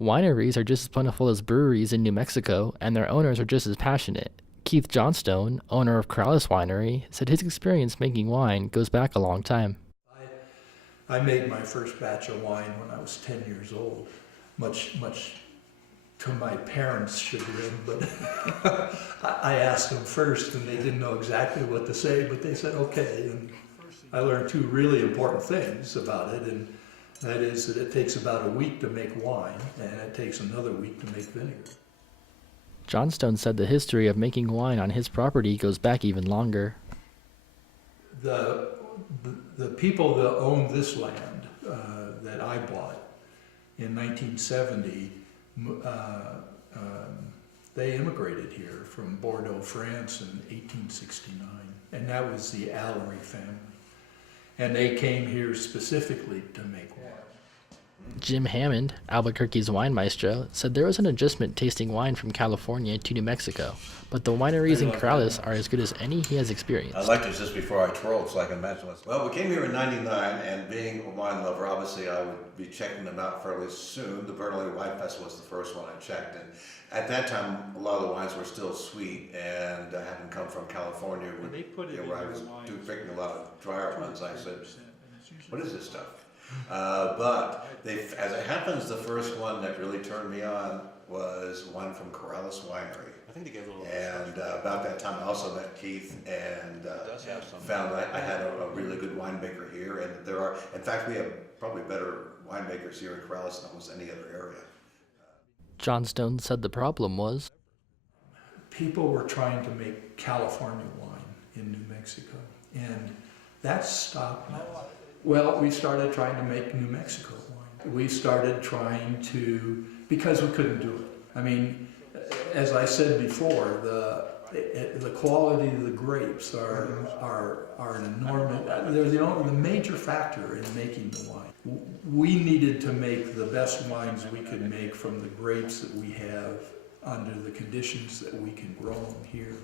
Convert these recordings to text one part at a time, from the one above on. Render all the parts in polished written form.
Wineries are just as plentiful as breweries in New Mexico, and their owners are just as passionate. Keith Johnstone, owner of Corrales Winery, said his experience making wine goes back a long time. I made my first batch of wine when I was 10 years old, much to my parents' chagrin, but I asked them first and they didn't know exactly what to say, but they said okay. And I learned two really important things about it, and that is that it takes about a week to make wine and it takes another week to make vinegar. Johnstone said the history of making wine on his property goes back even longer. The people that owned this land that I bought in 1970, they immigrated here from Bordeaux, France in 1869, and that was the Allery family. And they came here specifically to make wine. Jim Hammond, Albuquerque's wine maestro, said there was an adjustment tasting wine from California to New Mexico, but the wineries in Corrales are as good as any he has experienced. I liked it just before I twirled, so I can imagine what's... Well, we came here in '99, and being a wine lover, obviously I would be checking them out fairly soon. The Berkeley Wine Festival was the first one I checked, and at that time, a lot of the wines were still sweet, and having come from California, where I was drinking a lot of drier ones, I said, what is this stuff? But as it happens, the first one that really turned me on was one from Corrales Winery. I think they gave a little. And about that time, I also met Keith and found that I had a really good winemaker here. And there are, in fact, we have probably better winemakers here in Corrales than almost any other area. Johnstone said the problem was people were trying to make California wine in New Mexico, and that's stopped now. Well, we started trying to make New Mexico wine. We started trying to, because we couldn't do it. I mean, as I said before, the quality of the grapes are an enormous, they're the major factor in making the wine. We needed to make the best wines we could make from the grapes that we have under the conditions that we can grow them here.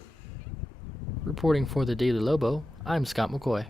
Reporting for the Daily Lobo, I'm Scott McCoy.